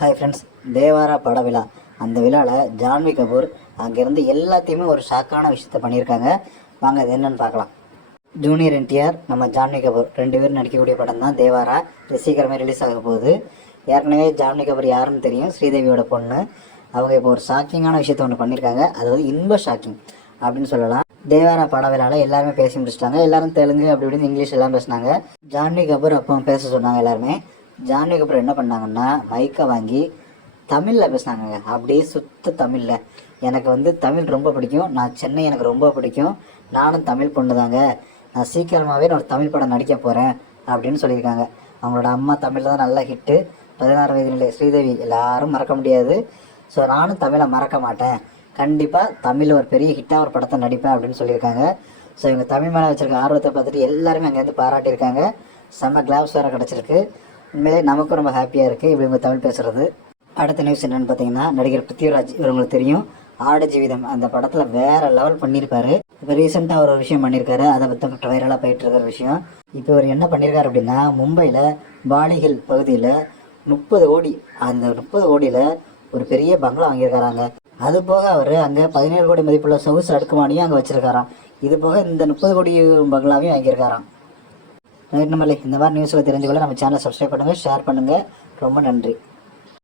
Hi friends Devara பட விழா. அந்த விழாவில் ஜான்வி கபூர் அங்கேருந்து எல்லாத்தையுமே ஒரு ஷாக்கான விஷயத்த பண்ணியிருக்காங்க. வாங்க அது என்னன்னு பார்க்கலாம். ஜூனியர் என்டிஆர் நம்ம ஜான்வி கபூர் ரெண்டு பேரும் நடிக்கக்கூடிய படம் தான் தேவாரா சீக்கிரமே ரிலீஸ் ஆக போகுது. ஏற்கனவே ஜான்வி கபூர் யாருன்னு தெரியும் ஸ்ரீதேவியோட பொண்ணு. அவங்க இப்போ ஒரு ஷாக்கிங்கான விஷயத்த ஒன்று பண்ணியிருக்காங்க. அது வந்து இன்ப ஷாக்கிங் அப்படின்னு சொல்லலாம். தேவாரா பட விழாவில் எல்லாருமே பேசி முடிச்சிட்டாங்க. எல்லாரும் தெலுங்கு அப்படி இப்படின்னு இங்கிலீஷ் எல்லாம் பேசினாங்க. ஜான்வி கபூர் அப்போ பேச சொன்னாங்க எல்லாருமே. ஜான்வி கபூர் என்ன பண்ணாங்கன்னா மைக்கை வாங்கி தமிழில் பேசினாங்க அப்படியே சுத்த தமிழில். எனக்கு வந்து தமிழ் ரொம்ப பிடிக்கும். நான் சென்னை எனக்கு ரொம்ப பிடிக்கும். நானும் தமிழ் பொண்ணு தாங்க. நான் சீக்கிரமாகவே நான் ஒரு தமிழ் படம் நடிக்க போகிறேன் அப்படின்னு சொல்லியிருக்காங்க. அவங்களோட அம்மா தமிழில் தான் நல்ல ஹிட்டு பதினாறு வயது நிலை ஸ்ரீதேவி எல்லாரும் மறக்க முடியாது. ஸோ நானும் தமிழை மறக்க மாட்டேன். கண்டிப்பாக தமிழில் ஒரு பெரிய ஹிட்டாக ஒரு படத்தை நடிப்பேன் அப்படின்னு சொல்லியிருக்காங்க. ஸோ இவங்க தமிழ் மேலே வச்சுருக்க ஆர்வத்தை பார்த்துட்டு எல்லாருமே அங்கேருந்து பாராட்டியிருக்காங்க. செம்ம கிளாப்ஸ் வேறு கிடச்சிருக்கு. உண்மையிலே நமக்கும் ரொம்ப ஹாப்பியாக இருக்குது இப்படி இவங்க தமிழ் பேசுகிறது அடுத்த நியூஸ் என்னென்னு பார்த்தீங்கன்னா நடிகர் பிருத்திவிராஜ் இவங்களுக்கு உங்களுக்கு தெரியும். ஆட ஜீவிதம் அந்த படத்தில் வேற லெவல் பண்ணியிருப்பாரு இப்போ ரீசெண்டாக ஒரு விஷயம் பண்ணியிருக்காரு. அதை பற்றி வைரலாக போயிட்டு இருக்கிற விஷயம். இப்போ இவர் என்ன பண்ணியிருக்காரு அப்படின்னா மும்பையில் பாலிஹில் பகுதியில் முப்பது கோடி அந்த முப்பது கோடியில் ஒரு பெரிய பங்களா வாங்கியிருக்காராங்க. அது போக அவர் அங்கே பதினேழு கோடி மதிப்புள்ள சொகுசு அடுக்குமானியும் அங்கே வச்சுருக்காராம். இது போக இந்த முப்பது கோடி பங்களாவையும் வாங்கியிருக்காராம். ரைட் நம்மளே இந்த மாதிரி நியூஸில் தெரிஞ்சுக்கொள்ள நம்ம சேனலை சப்ஸ்கிரைப் பண்ணுங்கள் ஷேர் பண்ணுங்கள் ரொம்ப நன்றி.